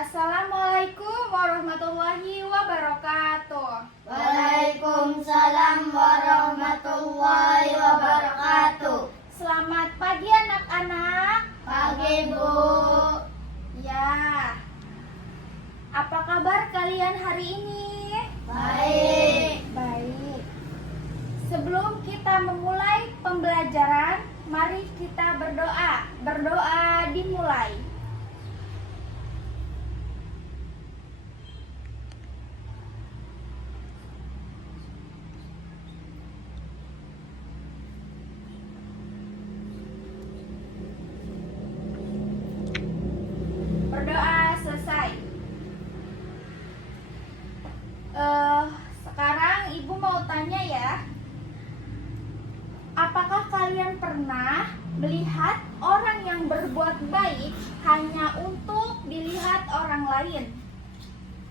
Assalamualaikum warahmatullahi wabarakatuh. Waalaikumsalam warahmatullahi wabarakatuh. Selamat pagi anak-anak. Pagi, Bu. Ya. Apa kabar kalian hari ini? Baik. Baik. Sebelum kita memulai pembelajaran, mari kita berdoa. Berdoa dimulai. Berdoa selesai. Sekarang ibu mau tanya ya. Apakah kalian pernah melihat orang yang berbuat baik hanya untuk dilihat orang lain?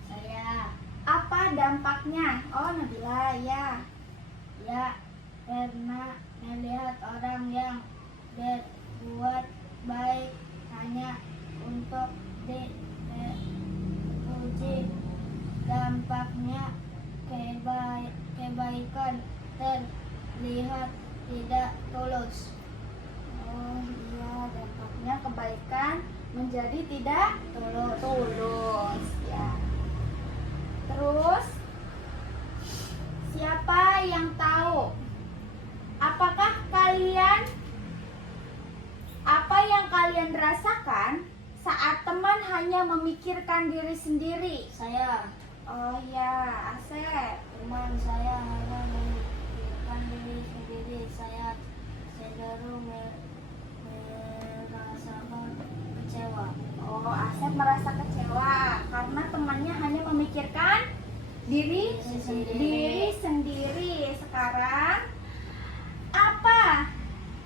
Saya Apa dampaknya? Oh, Nabila, ya. pernah melihat orang yang berbuat baik hanya untuk dipuji. Dampaknya kebaikan terlihat tidak tulus. Oh iya, dampaknya kebaikan menjadi tidak tulus ya. Terus siapa yang tahu apakah apa yang kalian rasakan saat teman hanya memikirkan diri sendiri? Saya Oh ya, Asep. teman saya hanya memikirkan diri sendiri. Saya cenderung merasakan kecewa. Oh, Asep merasa kecewa karena temannya hanya memikirkan diri sendiri. Sekarang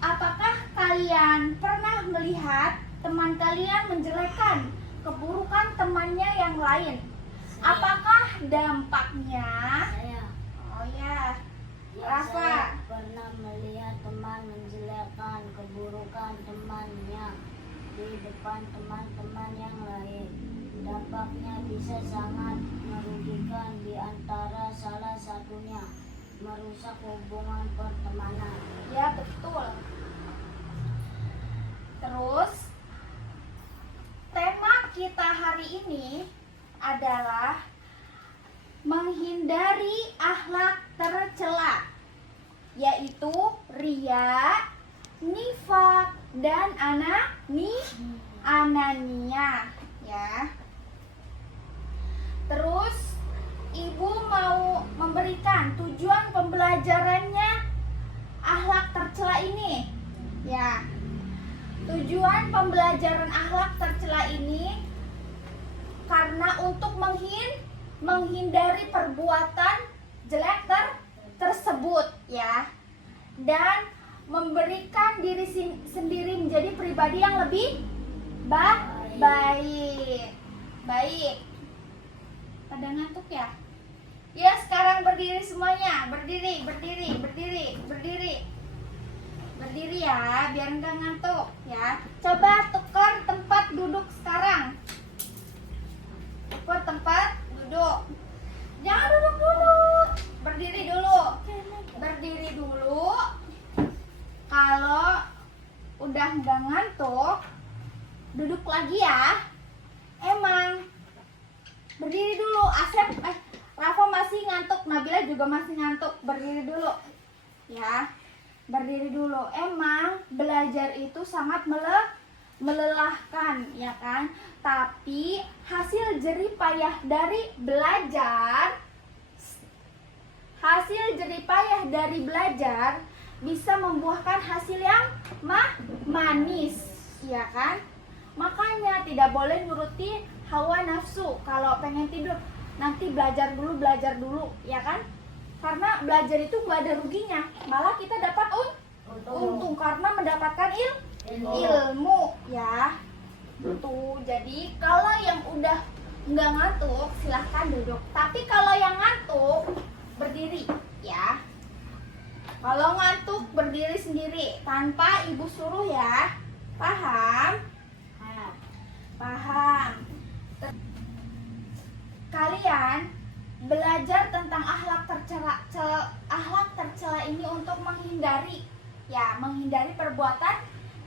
apakah kalian pernah melihat teman kalian menjelekkan keburukan temannya yang lain? Apakah dampaknya? Saya Oh ya, saya Rafa. pernah melihat teman menjelekkan keburukan temannya di depan teman-teman yang lain. Dampaknya bisa sangat merugikan, di antara salah satunya merusak hubungan pertemanan. Ya, betul. Terus tema kita hari ini adalah menghindari akhlak tercela, yaitu riya, nifak, dan anania ya. Terus ibu mau memberikan tujuan pembelajarannya akhlak tercela ini ya. Tujuan pembelajaran akhlak tercela ini karena untuk menghindari perbuatan jelek tersebut ya, dan memberikan diri sendiri menjadi pribadi yang lebih baik. Pada ngantuk ya? Ya, sekarang berdiri semuanya. Berdiri ya, biar enggak ngantuk ya. Coba tukar tempat duduk sekarang. Tukar tempat duduk. Jangan duduk dulu. Berdiri dulu. Kalau udah enggak ngantuk, duduk lagi ya. Emang berdiri dulu. Rafa masih ngantuk, Nabila juga masih ngantuk. Berdiri dulu ya. Berdiri dulu. Emang belajar itu sangat melelahkan ya kan, tapi hasil jerih payah dari belajar bisa membuahkan hasil yang manis ya kan. Makanya tidak boleh nuruti hawa nafsu. Kalau pengen tidur nanti belajar dulu ya kan, karena belajar itu nggak ada ruginya, malah kita dapat untung karena mendapatkan ilmu ya. Tuh, jadi kalau yang udah nggak ngantuk silahkan duduk, tapi kalau yang ngantuk berdiri ya. Kalau ngantuk berdiri sendiri tanpa ibu suruh ya. Paham? Paham. kalian belajar tentang akhlak tercela ini untuk menghindari perbuatan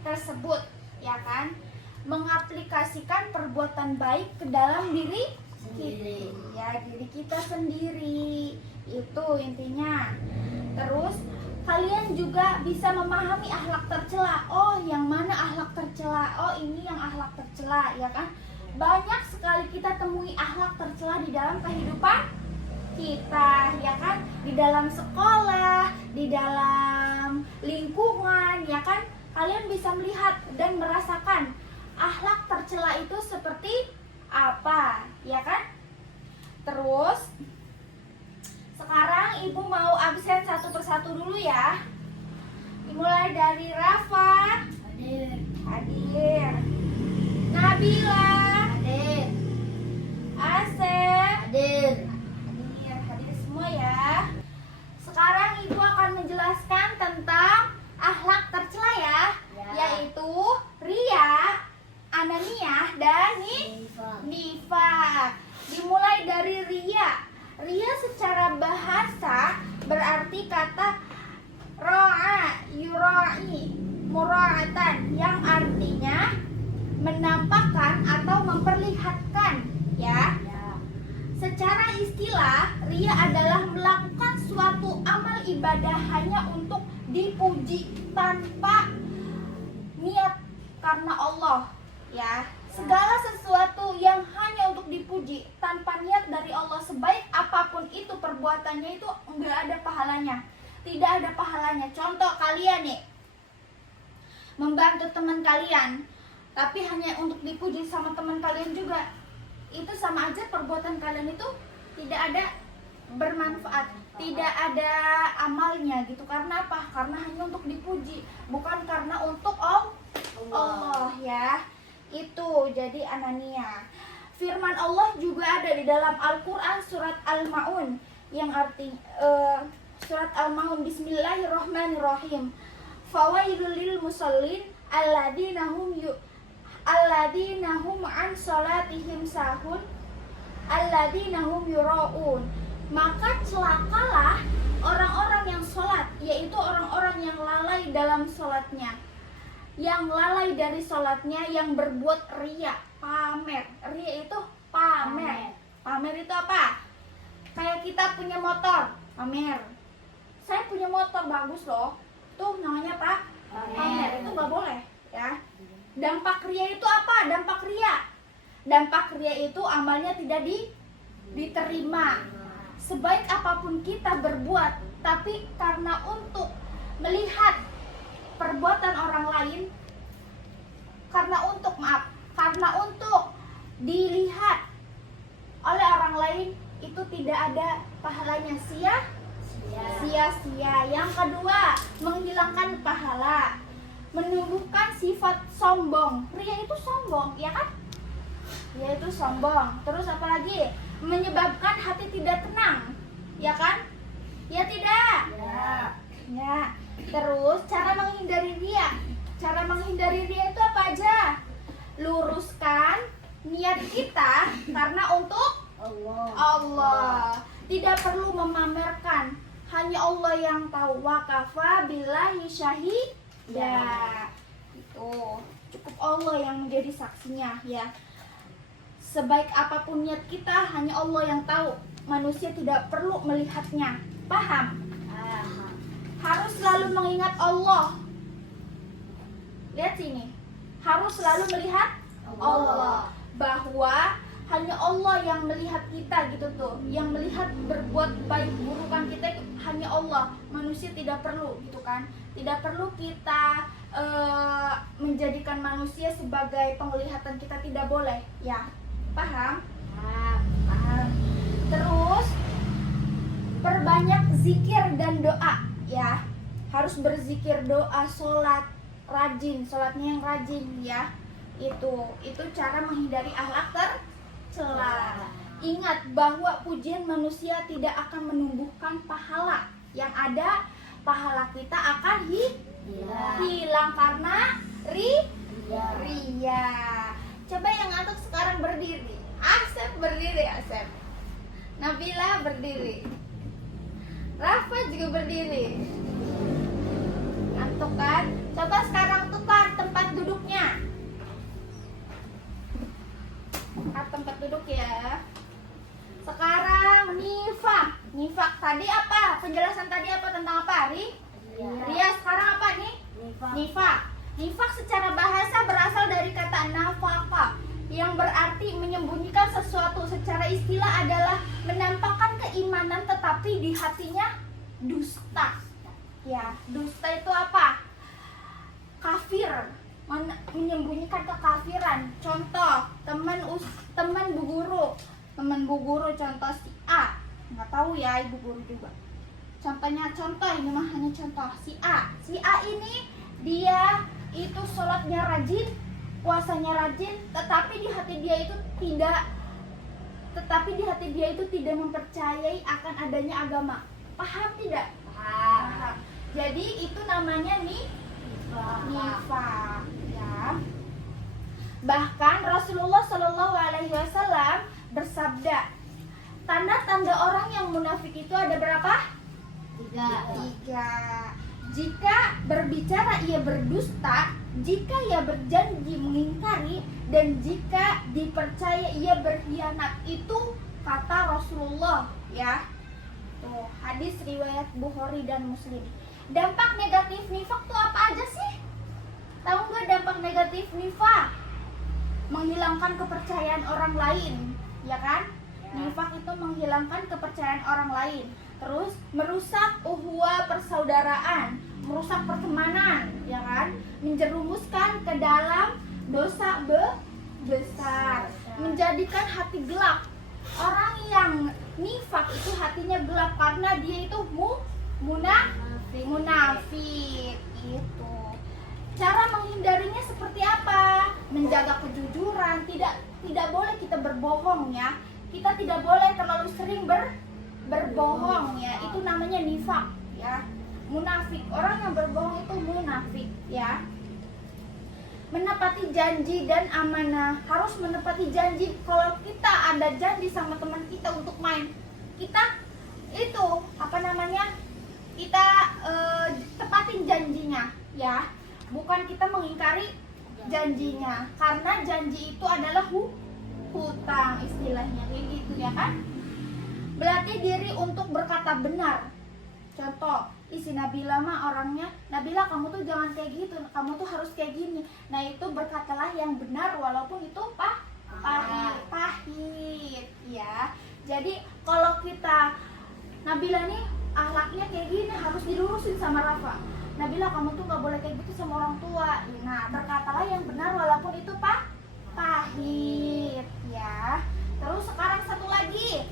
tersebut, ya kan? Mengaplikasikan perbuatan baik ke dalam diri Sendiri. diri kita sendiri. Itu intinya. Terus kalian juga bisa memahami akhlak tercela. Oh, yang mana akhlak tercela? Oh, ini yang akhlak tercela, ya kan? Banyak sekali kita temui akhlak tercela di dalam kehidupan kita, ya kan? Di dalam sekolah, di dalam lingkungan, ya kan? Kalian bisa melihat dan merasakan akhlak tercela itu seperti apa, ya kan? Terus sekarang ibu mau absen satu persatu dulu ya. Dimulai dari Rafa, Hadir. Nabila, Hadir. Asep, Hadir. hadir semua ya. Sekarang ibu akan menjelaskan tentang akhlak tercela ya, Ya. yaitu Ria, Ananiah, dan Nifa. Dimulai dari Ria. Ria secara bahasa berarti kata ro'a, yura'i, mura'atan, yang artinya menampakkan atau memperlihatkan, ya. Ya. Secara istilah, ria adalah melakukan suatu amal ibadah hanya untuk dipuji tanpa niat karena Allah, ya. Segala sesuatu yang hanya untuk dipuji tanpa niat dari Allah, sebaik apapun itu perbuatannya, itu enggak ada pahalanya. Tidak ada pahalanya. Contoh, kalian nih membantu teman kalian, tapi hanya untuk dipuji sama teman kalian juga, itu sama aja perbuatan kalian itu tidak ada bermanfaat, tidak ada amalnya gitu. Karena apa? Karena hanya untuk dipuji, bukan karena untuk Allah, ya. Itu jadi Anania. Firman Allah juga ada di dalam Al-Quran surat Al-Ma'un, yang arti surat Al-Ma'un, Bismillahirrahmanirrahim. Fawailul lil musallin alladzina hum an salatihim sahun alladzina hum yura'un. Maka celakalah orang-orang yang sholat, yaitu orang-orang yang lalai dalam sholatnya, yang lalai dari sholatnya, yang berbuat ria, pamer. Ria itu pamer. Pamer itu apa? Kayak kita punya motor, pamer. Saya punya motor bagus loh, tuh namanya apa? Pamer. Itu nggak boleh, ya. Dampak ria itu apa? Dampak ria itu amalnya tidak diterima. Sebaik apapun kita berbuat, tapi karena untuk melihat perbuatan orang lain, karena untuk dilihat oleh orang lain, itu tidak ada pahalanya, sia-sia. Yang kedua, menghilangkan pahala, menumbuhkan sifat sombong. Ria itu sombong, ya kan? Ria itu sombong. Terus apalagi? Menyebabkan hati tidak tenang, ya kan? Ya tidak? Ya. Terus cara menghindari ria. Cara menghindari ria itu apa aja? Luruskan niat kita karena untuk Allah. Tidak perlu memamerkan, hanya Allah yang tahu. Wa kafa billahi syahida. Itu cukup Allah yang menjadi saksinya, ya. Sebaik apapun niat kita, hanya Allah yang tahu. Manusia tidak perlu melihatnya. Paham? Harus selalu mengingat Allah. Lihat sini. Harus selalu melihat Allah. Bahwa hanya Allah yang melihat kita gitu tuh. Yang melihat berbuat baik burukan kita itu hanya Allah. Manusia tidak perlu gitu kan. Tidak perlu kita menjadikan manusia sebagai penglihatan kita, tidak boleh, ya. Paham? Paham. Terus perbanyak zikir dan doa, ya. Harus berzikir, doa, sholat rajin, sholatnya yang rajin, ya. Itu cara menghindari akhlak tercela. Ingat bahwa pujian manusia tidak akan menumbuhkan pahala. Yang ada pahala kita akan hilang karena ria. Coba yang ngantuk sekarang berdiri. Asep berdiri, Asep. Nabila berdiri. Rafa juga berdiri. Ngantuk kan? Coba sekarang tukar tempat duduknya. Tukar tempat duduk ya. Sekarang nifak. Nifak tadi apa? Penjelasan tadi apa tentang apa, Ri? Ria, sekarang apa nih? Nifak. Nifak secara bahasa berasal dari kata nafaka yang berarti menyembunyikan sesuatu. Secara istilah adalah menampakkan keimanan tetapi di hatinya dusta. Ya, dusta itu apa? Kafir, menyembunyikan kekafiran. Contoh, teman bu guru. Teman bu guru contoh si A. Nggak tahu ya ibu guru juga. Contoh ini mah hanya contoh si A. Si A ini dia itu sholatnya rajin, puasanya rajin, tetapi di hati dia itu tidak mempercayai akan adanya agama. Paham tidak? Paham. Jadi itu namanya nifak, ya. Bahkan Rasulullah Shallallahu Alaihi Wasallam bersabda, tanda-tanda orang yang munafik itu ada berapa? 3. Jika berbicara ia berdusta, jika ia berjanji mengingkari, dan jika dipercaya ia berkhianat. Itu kata Rasulullah, ya. Tuh, hadis riwayat Bukhari dan Muslim. Dampak negatif nifak tuh apa aja sih? Tahu nggak dampak negatif nifak? Menghilangkan kepercayaan orang lain, ya kan? Nifak itu menghilangkan kepercayaan orang lain. Terus merusak ukhuwah persaudaraan, merusak pertemanan, ya kan? Menjerumuskan ke dalam dosa besar, menjadikan hati gelap. Orang yang nifak itu hatinya gelap karena dia itu munafik itu. Cara menghindarinya seperti apa? Menjaga kejujuran, tidak boleh kita berbohong, ya. Kita tidak boleh terlalu sering berbohong, ya. Itu namanya nifak, ya. Munafik, orang yang berbohong itu munafik, ya. Menepati janji dan amanah, harus menepati janji. Kalau kita ada janji sama teman kita untuk main, kita itu kita tepatin janjinya, ya. Bukan kita mengingkari janjinya, karena janji itu adalah hutang istilahnya, kayak gitu, ya kan. Berlatih diri untuk berkata benar. Contoh, isi Nabila mah orangnya, Nabila kamu tuh jangan kayak gitu, kamu tuh harus kayak gini. Nah itu berkatalah yang benar walaupun itu pahit, ya. Jadi kalau kita, Nabila nih akhlaknya kayak gini, harus dilurusin sama Rafa. Nabila kamu tuh nggak boleh kayak gitu sama orang tua. Nah berkatalah yang benar walaupun itu pahit, ya. Terus sekarang satu lagi,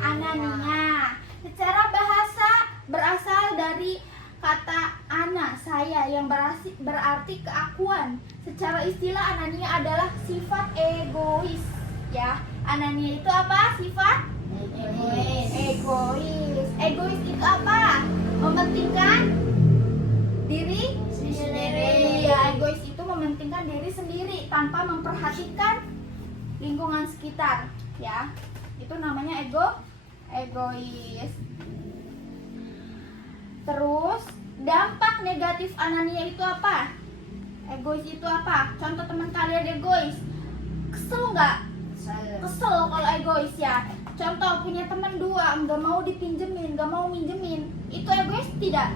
anania. Secara bahasa berasal dari kata ana, saya, yang berarti keakuan. Secara istilah anania adalah sifat egois, ya. Anania itu apa? Sifat egois. Egois itu apa? Mementingkan diri sendiri. Ya, egois itu mementingkan diri sendiri tanpa memperhatikan lingkungan sekitar, ya. Itu namanya egois. Terus dampak negatif anania itu apa? Egois itu apa? Contoh teman kalian egois, kesel nggak? Kesel kalau egois, ya. Contoh punya teman 2, nggak mau dipinjemin, nggak mau minjemin, itu egois tidak?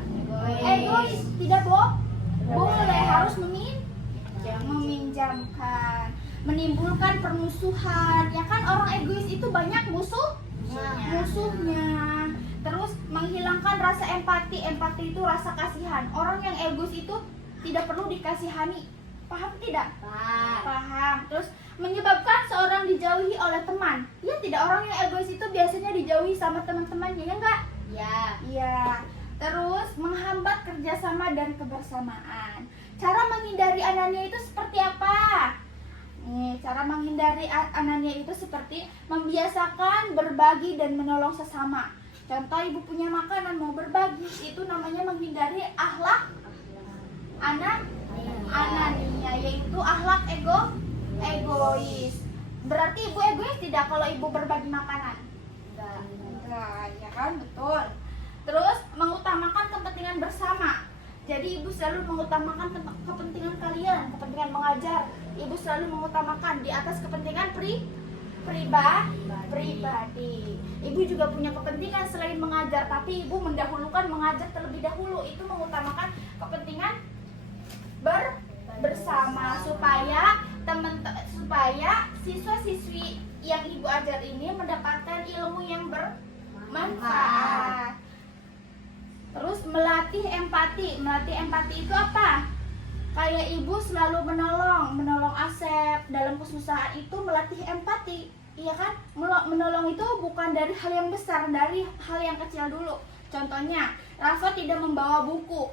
Egois tidak boleh, harus meminjamkan. Menimbulkan permusuhan, ya kan. Orang egois itu banyak musuhnya. Terus menghilangkan rasa empati itu rasa kasihan. Orang yang egois itu tidak perlu dikasihani. Paham tidak? Paham. Terus menyebabkan seorang dijauhi oleh teman. Ya tidak, orang yang egois itu biasanya dijauhi sama teman-temannya, ya enggak? Iya. Terus menghambat kerjasama dan kebersamaan. Cara menghindari anania itu seperti apa? Nih, cara menghindari anania itu seperti membiasakan berbagi dan menolong sesama. Contoh, ibu punya makanan mau berbagi, itu namanya menghindari akhlak anania, yaitu akhlak egois. Berarti ibu egois tidak kalau ibu berbagi makanan? Enggak. Enggak, ya kan, betul. Terus mengutamakan kepentingan bersama. Jadi ibu selalu mengutamakan kepentingan kalian, kepentingan mengajar. Ibu selalu mengutamakan di atas kepentingan pribadi. Ibu juga punya kepentingan selain mengajar, tapi ibu mendahulukan mengajar terlebih dahulu. Itu mengutamakan kepentingan bersama supaya supaya siswa-siswi yang ibu ajar ini mendapatkan ilmu yang bermanfaat. Terus melatih empati. Melatih empati itu apa? Kayak ibu selalu menolong Asep dalam kesusahan, itu melatih empati. Iya kan? Menolong itu bukan dari hal yang besar, dari hal yang kecil dulu. Contohnya, Rafa tidak membawa buku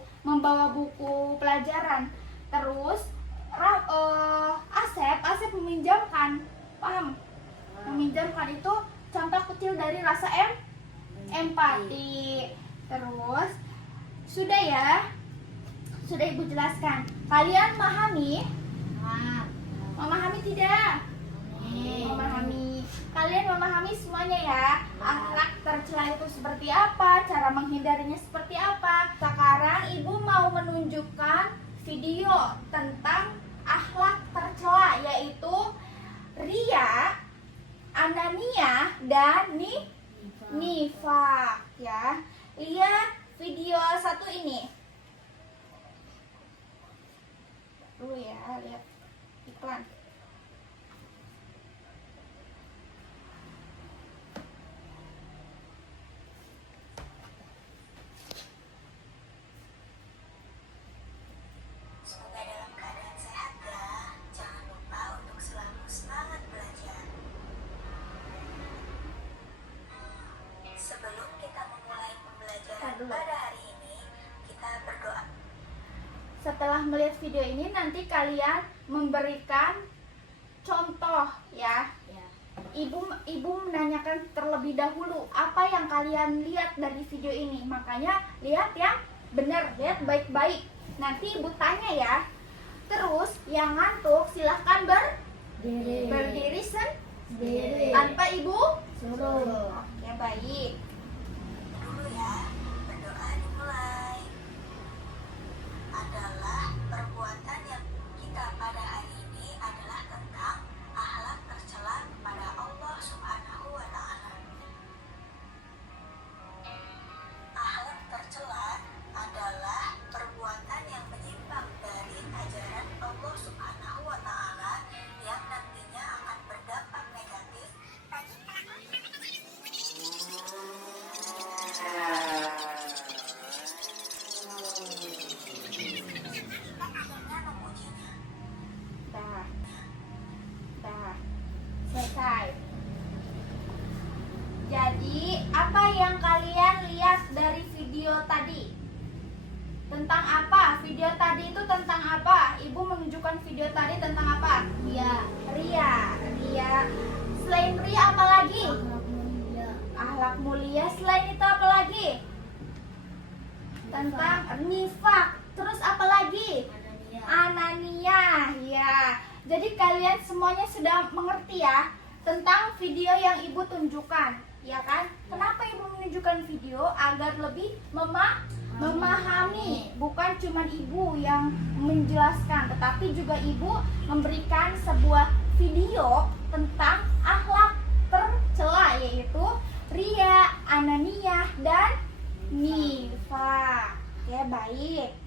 pelajaran. Terus Asep meminjamkan. Paham? Meminjamkan itu contoh kecil dari rasa empati. Terus sudah ya, sudah ibu jelaskan. Kalian memahami tidak? Memahami. Kalian memahami semuanya ya. Akhlak tercela itu seperti apa, cara menghindarinya seperti apa. Sekarang ibu mau menunjukkan video tentang akhlak tercela, yaitu ria, anania, dan nifak ya. Lihat video satu ini dulu ya, lihat iklan. Semoga dalam keadaan sehat ya. Jangan lupa untuk selalu semangat belajar. Sebelum kita memulai pembelajaran pada hari ini, kita berdoa. Setelah melihat video ini, nanti kalian memberikan contoh ya. Ibu menanyakan terlebih dahulu apa yang kalian lihat dari video ini. Makanya lihat yang benar, lihat baik-baik. Nanti ibu tanya ya. Terus yang ngantuk silahkan berdiri sendiri tanpa ibu Suruh. Oke, baik. Dulu ya, berdoa dimulai. Adalah perbuatan yang kita pada hari ini adalah tentang akhlak tercela kepada Allah Subhanahu wa Ta'ala. Akhlak tercela adalah perbuatan yang menyimpang dari ajaran Allah Subhanahu wa Ta'ala yang nantinya akan berdampak negatif bagi dan akhirnya memujinya. Dah. Selesai. Jadi, apa yang kalian lihat dari video tadi? Tentang apa? Video tadi itu tentang apa? Ibu menunjukkan video tadi tentang apa? Ria. Selain ria apa lagi? Akhlak mulia. Selain itu apa lagi? Tentang nifak. Terus apa lagi? Anania. Ya. Jadi kalian semuanya sudah mengerti ya tentang video yang ibu tunjukkan, ya kan? Kenapa ibu menunjukkan video? Agar lebih memahami. Bukan cuma ibu yang menjelaskan, tetapi juga ibu memberikan sebuah video tentang akhlak tercela, yaitu ria, anania, dan nifak. Ya, baik.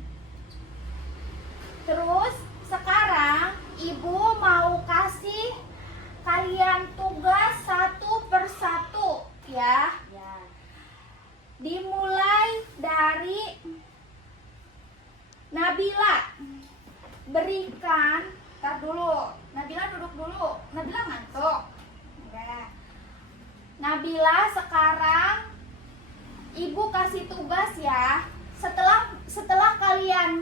Terus sekarang ibu mau kasih kalian tugas satu persatu ya. Dimulai dari Nabila. Berikan, tar dulu. Nabila duduk dulu. Nabila ngantuk. Udah. Nabila, sekarang ibu kasih tugas ya. Setelah kalian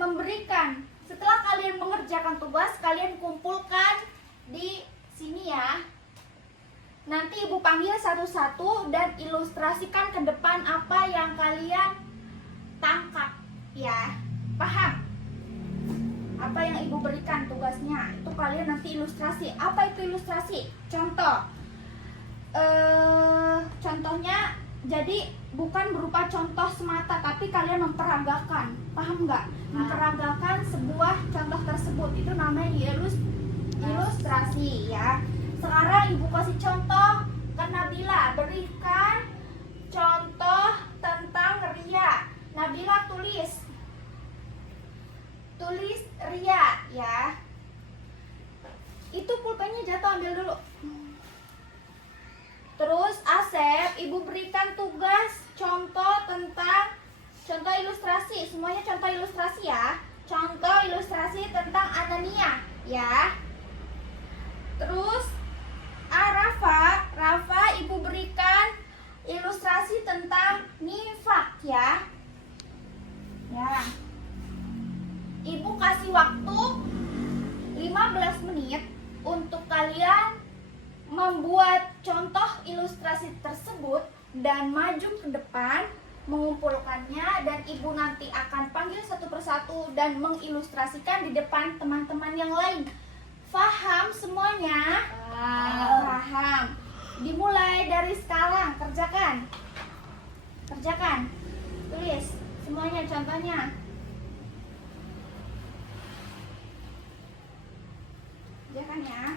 mengerjakan tugas, kalian kumpulkan di sini ya. Nanti ibu panggil satu-satu dan ilustrasikan ke depan apa yang kalian tangkap ya. Paham? apa yang ibu berikan tugasnya. Itu kalian nanti ilustrasi. Apa itu ilustrasi? Contoh. Contohnya jadi bukan berupa contoh semata, tapi kalian memperagakan. Paham nggak? Memperagakan sebuah contoh tersebut. Itu namanya ilustrasi ya. Sekarang ibu kasih contoh ke Nabila. Berikan contoh tentang ria. Nabila tulis ria ya. Itu pulpennya jatuh, ambil dulu. Terus Asep, ibu berikan tugas contoh tentang contoh ilustrasi. Semuanya contoh ilustrasi ya. Contoh ilustrasi tentang Anania ya. Terus Rafa, ibu berikan ilustrasi tentang nifak ya. Ya. Ibu kasih waktu 15 menit untuk kalian membuat contoh ilustrasi tersebut dan maju ke depan mengumpulkannya, dan ibu nanti akan panggil satu persatu dan mengilustrasikan di depan teman-teman yang lain. Paham semuanya? Paham. Dimulai dari sekarang, kerjakan. Tulis semuanya contohnya. Kerjakan ya.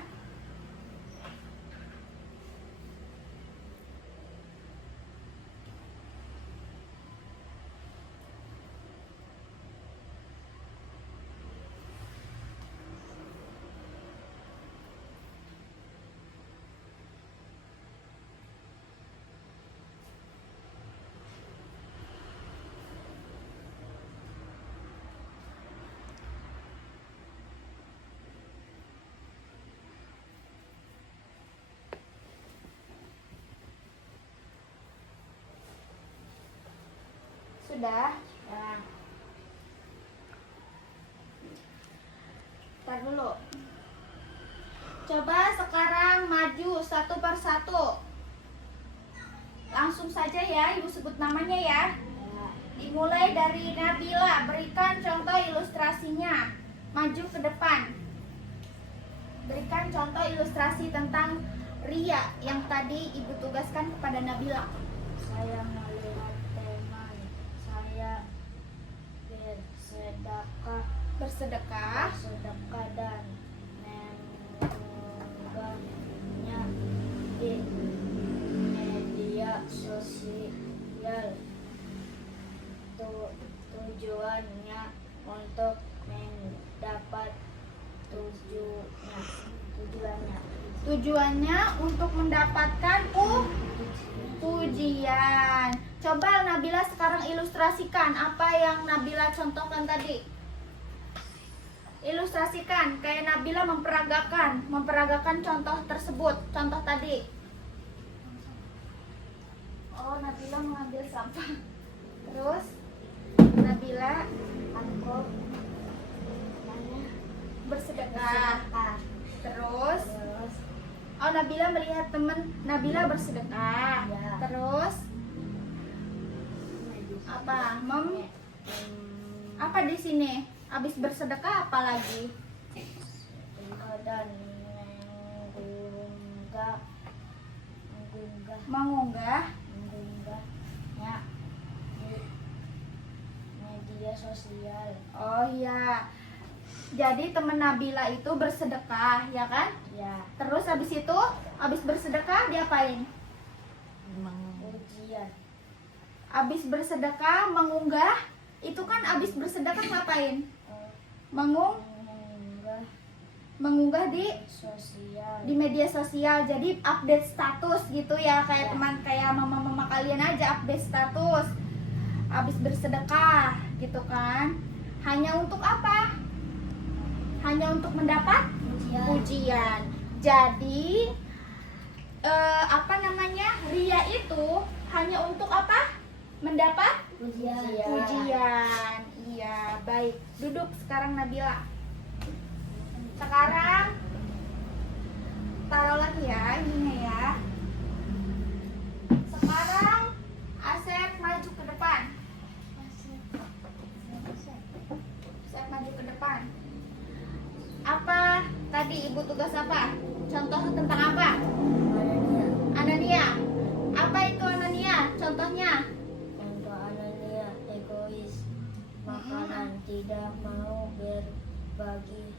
Sudah? Ya. Ntar dulu. Coba sekarang maju satu persatu. Langsung saja ya, ibu sebut namanya ya. Dimulai dari Nabila, berikan contoh ilustrasinya. Maju ke depan. Berikan contoh ilustrasi tentang ria yang tadi ibu tugaskan kepada Nabila. Saya melihat teman saya bersedekah dan mengunggahnya di media sosial. Tujuannya untuk mendapat Tujuannya untuk mendapatkan pujian. Coba Nabila sekarang ilustrasikan apa yang Nabila contohkan tadi. Ilustrasikan kayak Nabila memperagakan contoh tersebut, contoh tadi. Oh, Nabila mengambil sampah. Terus Nabila bersedekah. Terus oh, Nabila melihat teman Nabila bersedekah. Ya. Terus apa? Apa di sini? Habis bersedekah apa lagi? dan Mengunggahnya di media sosial. Oh iya. Jadi teman Nabila itu bersedekah, ya kan? Ya, Terus habis bersedekah diapain? ujian. Habis bersedekah mengunggah, itu kan habis bersedekah ngapain? Mengunggah di Sosial. media sosial. Jadi update status gitu ya, kayak mama-mama kalian aja update status. Habis bersedekah gitu kan. Hanya untuk apa? Hanya untuk mendapat pujian. Jadi ria itu hanya untuk apa? Mendapat pujian. Iya, baik. Duduk sekarang Nabila. Sekarang taruh lagi ya ininya ya. Sekarang Asep maju ke depan. Asep maju ke depan. Apa tadi ibu tugas apa? Contoh tentang apa? Anania. Anania. Apa itu Anania? Contohnya? Contoh Anania egois. Makanan tidak mau berbagi,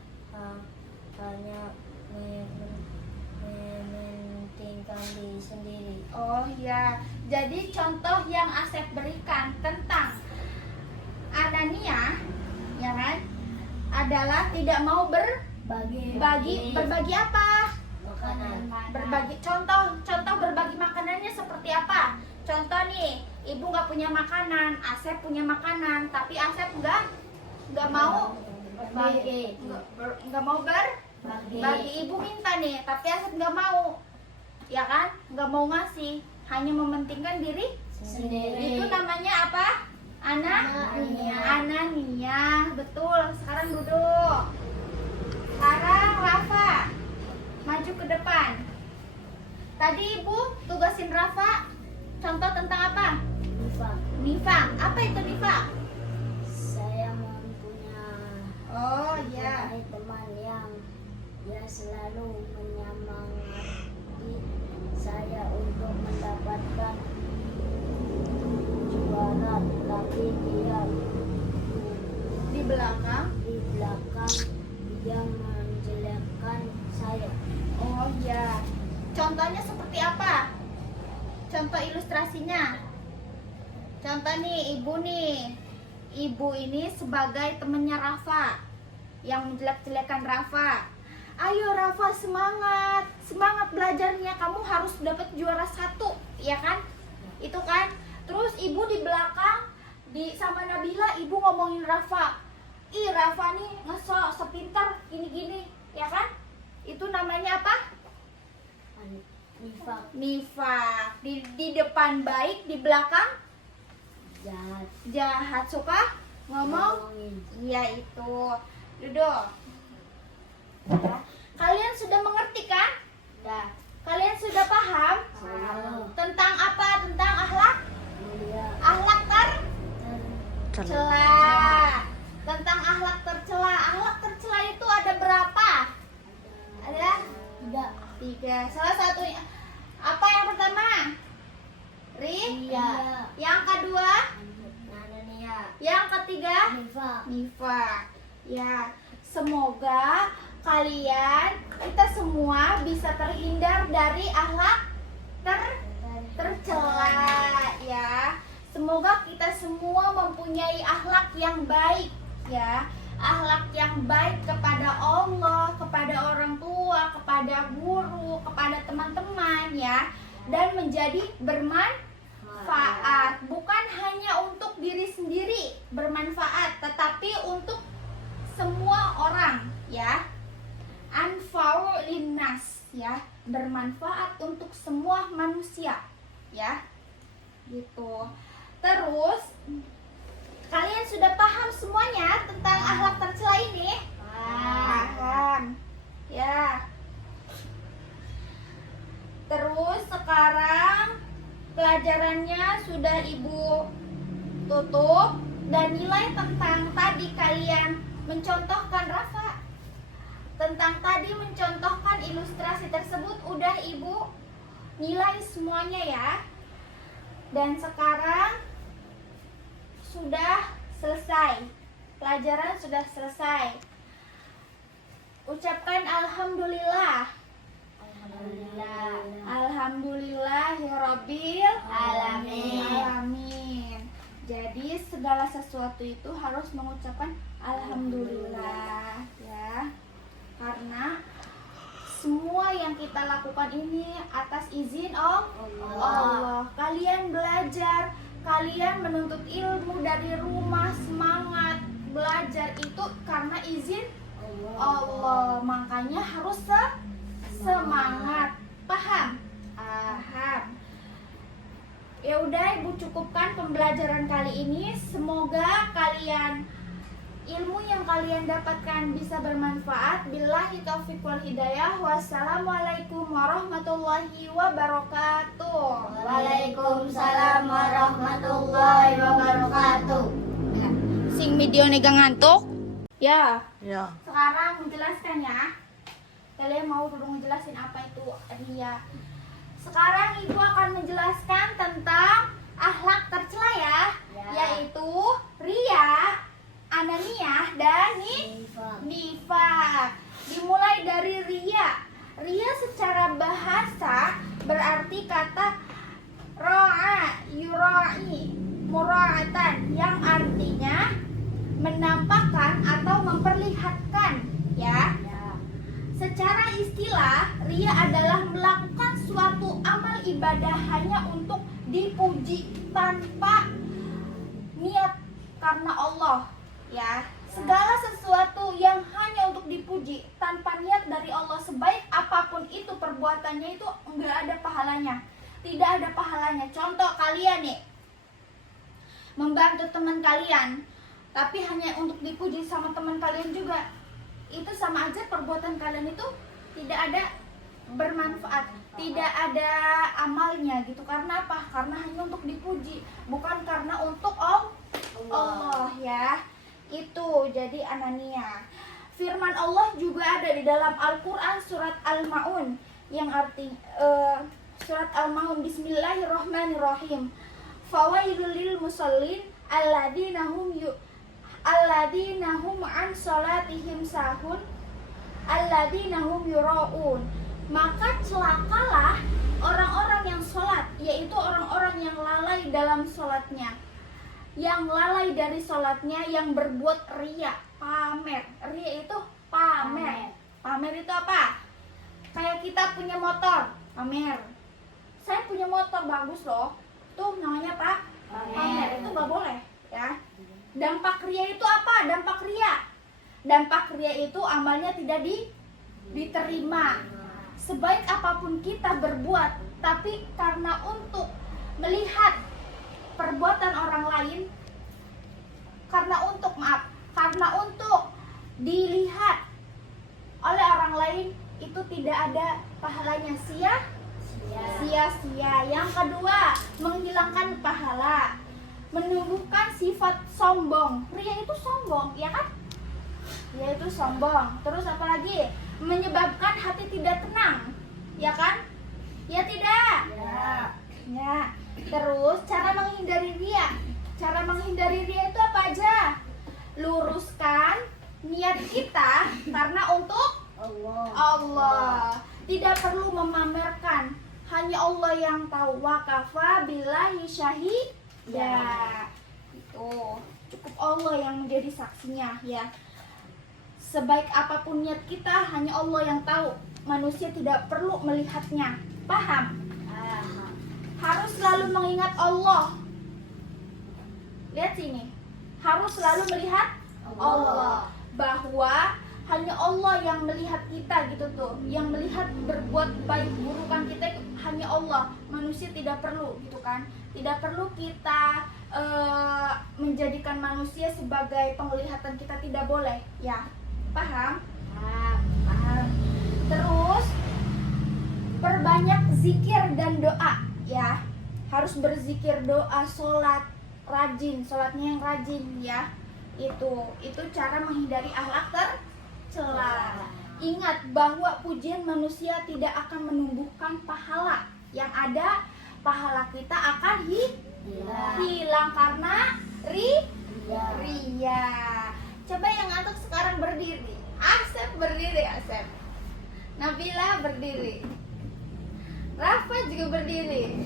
hanya mementingkan diri sendiri. Oh ya, jadi contoh yang Asep berikan tentang Anania, ya kan, adalah tidak mau berbagi apa? Makanan. Berbagi contoh berbagi makanannya seperti apa? Contoh nih, ibu nggak punya makanan, Asep punya makanan, tapi Asep nggak mau Berbagi. nggak mau berbagi. Ibu minta nih, tapi Asep nggak mau, ya kan? Nggak mau ngasih, hanya mementingkan diri Sendiri. Itu namanya apa? Anania. Betul. Sekarang duduk. Sekarang Rafa, maju ke depan. Tadi ibu tugasin Rafa contoh tentang apa? Nifak. Apa itu nifak? Saya Oh ya. mempunyai teman yang selalu menyemangati saya untuk mendapatkan juara, tapi Di belakang. di belakang dia menjelekkan saya. Oh ya. Contohnya seperti apa? Contoh ilustrasinya. Contoh nih, ibu nih. Ibu ini sebagai temennya Rafa yang menjelek-jelekan Rafa. Ayo Rafa, semangat. Semangat belajarnya, kamu harus dapat juara 1, ya kan? Itu kan. Terus ibu di belakang sama Nabila, ibu ngomongin Rafa. Ih, Rafa nih ngesok, sepintar gini-gini, ya kan? Itu namanya apa? Nifak. Nifak. Di depan baik, di belakang Jahat. jahat. Suka ngomong? Ngomongin. Iya itu. Duduk. Ya. Kalian sudah mengerti kan? Dah. Kalian sudah paham Selalu tentang apa? Tentang akhlak? mulia. Akhlak tercela. Tentang akhlak tercela. Akhlak tercela itu ada berapa? Ada Tidak. 3. Salah satunya apa yang pertama? Iya. Yang kedua? Anania. Yang ketiga? Nifak. Nifak. Ya, semoga kalian, kita semua bisa terhindar dari akhlak tercela ya. Semoga kita semua mempunyai akhlak yang baik ya. Akhlak yang baik kepada Allah, kepada orang tua, kepada guru, kepada teman-teman ya. Dan menjadi bermanfaat, bukan hanya untuk diri sendiri bermanfaat, tetapi untuk semua orang ya. Anfa'u linnas ya, bermanfaat untuk semua manusia ya. Gitu. Terus kalian sudah paham semuanya tentang akhlak tercela ini? Paham. Ya. Terus sekarang pelajarannya sudah ibu tutup, dan nilai tentang tadi kalian mencontohkan Rafa. Tentang tadi mencontohkan ilustrasi tersebut udah ibu nilai semuanya ya. Dan sekarang sudah selesai. Pelajaran sudah selesai. Ucapkan alhamdulillah. Alhamdulillahirabbil alamin. Jadi segala sesuatu itu harus mengucapkan alhamdulillah ya. Karena semua yang kita lakukan ini atas izin Allah. Kalian belajar, kalian menuntut ilmu dari rumah, semangat belajar itu karena izin Allah. Makanya harus semangat. Paham? Paham. Ya udah, ibu cukupkan pembelajaran kali ini. Semoga kalian ilmu yang kalian dapatkan bisa bermanfaat. Billahi taufiq wal hidayah. Wassalamualaikum warahmatullahi wabarakatuh. Waalaikumsalam warahmatullahi wabarakatuh. Sing video negang ngantuk. Ya. Ya. Sekarang menjelaskan ya. Kalian mau dulu ngejelasin apa itu ria. Sekarang ibu akan menjelaskan tentang akhlak tercela ya, yaitu ria, ananiyah, dan nifaq. Dimulai dari ria. Ria secara bahasa berarti kata ro'a, yura'i, mura'atan, yang artinya menampakkan atau memperlihatkan ya. Secara istilah, ria adalah melakukan suatu amal ibadah hanya untuk dipuji tanpa niat karena Allah ya. Segala sesuatu yang hanya untuk dipuji tanpa niat dari Allah, sebaik apapun itu perbuatannya, itu enggak ada pahalanya. Tidak ada pahalanya. Contoh, kalian nih membantu teman kalian tapi hanya untuk dipuji sama teman kalian juga, itu sama aja perbuatan kalian itu tidak ada bermanfaat, tidak ada amalnya gitu. Karena apa? Karena hanya untuk dipuji, bukan karena untuk Allah ya. Itu jadi anania. Firman Allah juga ada di dalam Al-Quran surat Al-Ma'un, yang arti surat Al-Ma'un, Bismillahirrahmanirrahim. Fawailul lil musallin alladzina hum an salatihim sahun alladzina hum yura'un. Maka celakalah orang-orang yang sholat, yaitu orang-orang yang lalai dalam sholatnya, yang lalai dari sholatnya, yang berbuat ria, pamer. Ria itu pamer. Pamer itu apa? Kayak kita punya motor, pamer. Saya punya motor bagus loh, tuh namanya apa? Pamer. Itu nggak boleh ya. Dampak ria itu apa? Dampak ria itu amalnya tidak diterima. Sebaik apapun kita berbuat, tapi karena untuk melihat perbuatan orang lain, karena untuk dilihat oleh orang lain, itu tidak ada pahalanya, sia-sia. Yang kedua, menghilangkan pahala, menumbuhkan sifat sombong. Ria itu sombong, ya kan? Ria itu sombong. Terus apalagi? Menyebabkan hati tidak tenang, ya kan? Ya tidak? Ya. Terus cara menghindari ria. Cara menghindari ria itu apa aja? Luruskan niat kita karena untuk Allah. Tidak perlu memamerkan, hanya Allah yang tahu. Wa kafa billahi syahida. Itu cukup Allah yang menjadi saksinya ya. Sebaik apapun niat kita, hanya Allah yang tahu. Manusia tidak perlu melihatnya. Paham? Harus selalu mengingat Allah. Lihat sini. Harus selalu melihat Allah. Bahwa hanya Allah yang melihat kita gitu tuh. Yang melihat berbuat baik burukan kita itu hanya Allah. Manusia tidak perlu gitu kan. Tidak perlu kita menjadikan manusia sebagai penglihatan kita, tidak boleh ya. Paham? Paham. Terus perbanyak zikir dan doa ya. Harus berzikir, doa, sholat rajin, sholatnya yang rajin ya. Itu cara menghindari akhlak tercela. Ingat bahwa pujian manusia tidak akan menumbuhkan pahala. Yang ada pahala kita akan hilang karena ria. Coba yang ngantuk sekarang berdiri. Asep berdiri, Asep. Nabila berdiri. Rafa juga berdiri.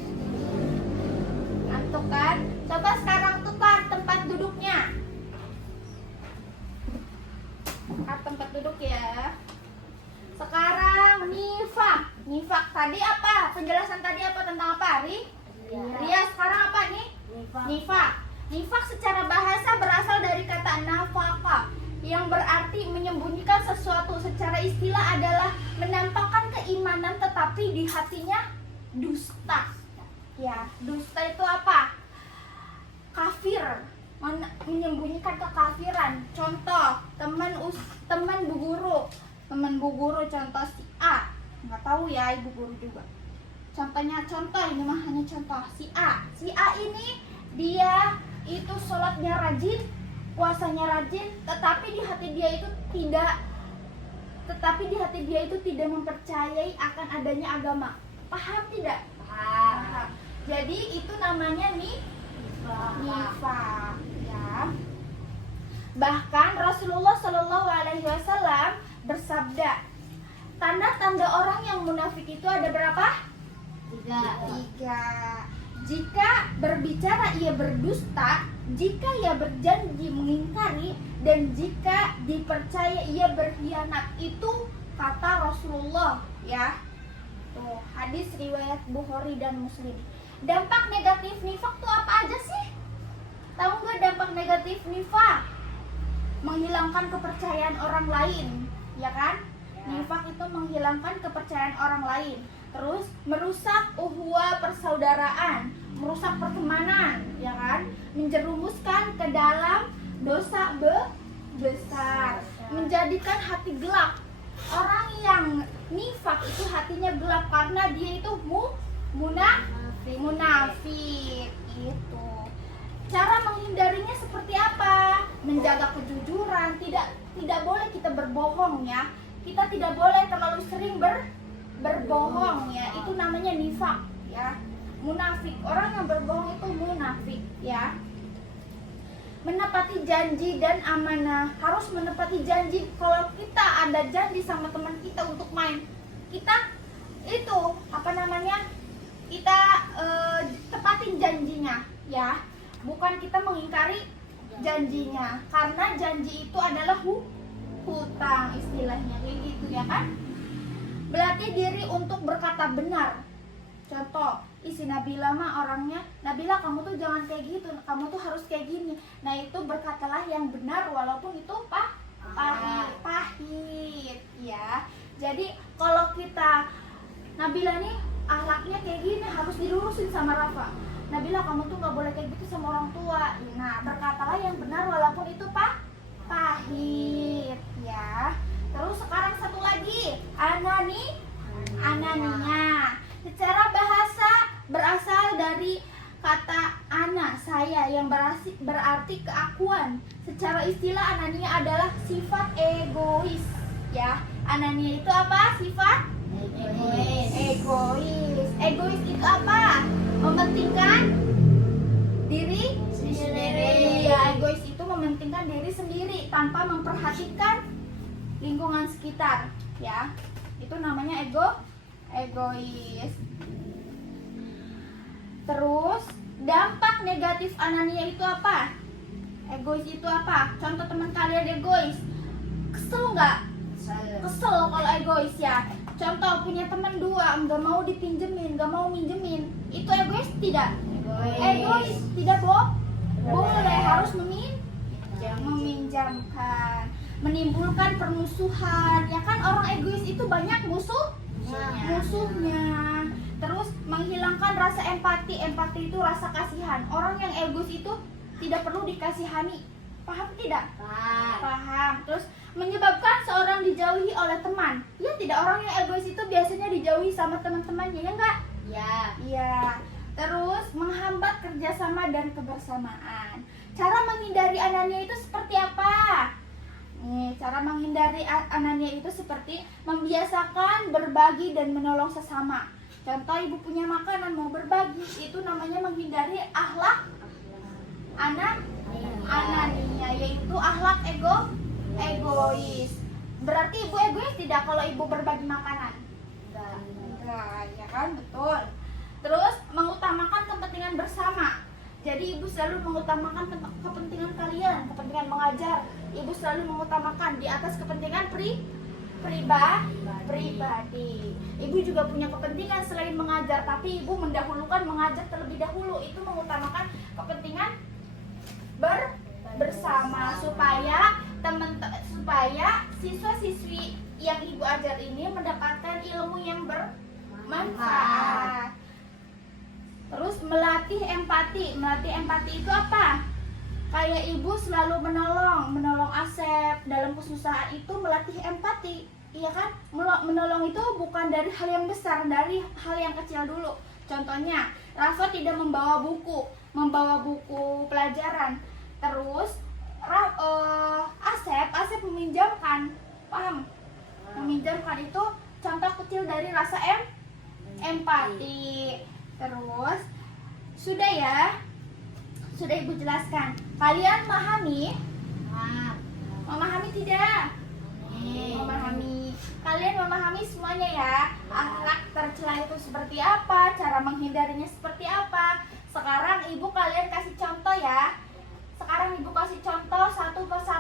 Ngantuk kan? Coba sekarang tukar tempat duduknya. Tukar tempat duduk ya. Sekarang nifaq. Nifaq tadi apa? Penjelasan tadi apa tentang apa, Ria. Sekarang apa nih? Nifaq. Nifaq secara bahasa berasal dari kata nafaqah, yang berarti menyembunyikan sesuatu. Secara istilah adalah menampakkan keimanan tetapi di hatinya dusta. Ya, dusta itu apa? Kafir, menyembunyikan kekafiran. Contoh, teman bu guru contoh si A. Nggak tahu ya ibu guru juga. Contoh ini mah hanya contoh si A. Si A ini dia itu sholatnya rajin, puasanya rajin, tetapi di hati dia itu tidak mempercayai akan adanya agama. Paham tidak? Paham. Jadi itu namanya nifaq, ya. Bahkan Rasulullah Shallallahu Alaihi Wasallam bersabda, tanda-tanda orang yang munafik itu ada berapa? 3. Jika berbicara ia berdusta, jika ia berjanji mengingkari, dan jika dipercaya ia berkhianat. Itu kata Rasulullah, ya. Tuh, hadis riwayat Bukhari dan Muslim. Dampak negatif nifak tuh apa aja sih? Tahu nggak dampak negatif nifak? Menghilangkan kepercayaan orang lain, ya kan? Nifak itu menghilangkan kepercayaan orang lain. Terus merusak ukhuwah persaudaraan, merusak pertemanan, ya kan? Menjerumuskan ke dalam dosa besar, menjadikan hati gelap. Orang yang nifak itu hatinya gelap karena dia itu munafik itu. Cara menghindarinya seperti apa? Menjaga kejujuran, tidak boleh kita berbohong, ya. Kita tidak boleh terlalu sering berbohong, ya. Itu namanya nifak, ya. Munafik, orang yang berbohong itu munafik, ya. Menepati janji dan amanah, harus menepati janji. Kalau kita ada janji sama teman kita untuk main, kita itu kita tepatin janjinya, ya. Bukan kita mengingkari janjinya, karena janji itu adalah hutang istilahnya, kayak gitu, ya kan. Berlatih diri untuk berkata benar. Contoh, isi Nabila mah orangnya, Nabila kamu tuh jangan kayak gitu, kamu tuh harus kayak gini. Nah itu berkatalah yang benar walaupun itu pahit, ya. Jadi kalau kita, Nabila nih akhlaknya kayak gini, harus dilurusin sama Rafa. Nabila kamu tuh nggak boleh kayak gitu sama orang tua. Nah berkatalah yang benar walaupun itu pahit, ya. Terus sekarang satu lagi, anania. Secara bahasa berasal dari kata ana, saya, yang berarti keakuan. Secara istilah anania adalah sifat egois, ya. Anania itu apa? Sifat egois. Egois itu apa? Mementingkan diri sendiri. Ya, egois itu mementingkan diri sendiri tanpa memperhatikan lingkungan sekitar, ya. Itu namanya egois. Terus dampak negatif anania itu apa? Egois itu apa? Contoh teman kalian egois, kesel nggak? Kesel kalau egois, ya. Contoh punya teman 2, nggak mau dipinjemin, nggak mau minjemin, itu egois tidak? Egois tidak boleh, harus meminjamkan. Menimbulkan permusuhan, ya kan. Orang egois itu banyak musuhnya. Terus menghilangkan rasa empati. Empati itu rasa kasihan. Orang yang egois itu tidak perlu dikasihani. Paham tidak? Paham. Terus menyebabkan seorang dijauhi oleh teman. Ya tidak, orang yang egois itu biasanya dijauhi sama teman-temannya, ya enggak? Iya. Terus menghambat kerjasama dan kebersamaan. Cara menghindari anania itu seperti apa? Nih, cara menghindari anania itu seperti membiasakan berbagi dan menolong sesama. Contoh, ibu punya makanan mau berbagi, itu namanya menghindari akhlak anania, yaitu akhlak egois. Berarti ibu egois tidak kalau ibu berbagi makanan? Enggak, ya kan? Betul. Terus mengutamakan kepentingan bersama. Jadi ibu selalu mengutamakan kepentingan kalian, kepentingan mengajar. Ibu selalu mengutamakan di atas kepentingan pribadi. Ibu juga punya kepentingan selain mengajar, tapi ibu mendahulukan mengajar terlebih dahulu. Itu mengutamakan kepentingan bersama supaya siswa-siswi yang ibu ajar ini mendapatkan ilmu yang bermanfaat. Terus melatih empati. Melatih empati itu apa? Kayak ibu selalu menolong Asep dalam kesusahan, itu melatih empati, iya kan? Menolong itu bukan dari hal yang besar, dari hal yang kecil dulu. Contohnya, Rafa tidak membawa buku pelajaran. Terus Asep meminjamkan, paham? Meminjamkan itu contoh kecil dari rasa empati. Terus sudah ya, sudah ibu jelaskan. Kalian memahami tidak? Memahami. Kalian memahami semuanya ya. Akhlak tercela itu seperti apa, cara menghindarinya seperti apa. Sekarang ibu kalian kasih contoh ya. Sekarang ibu kasih contoh satu persatu.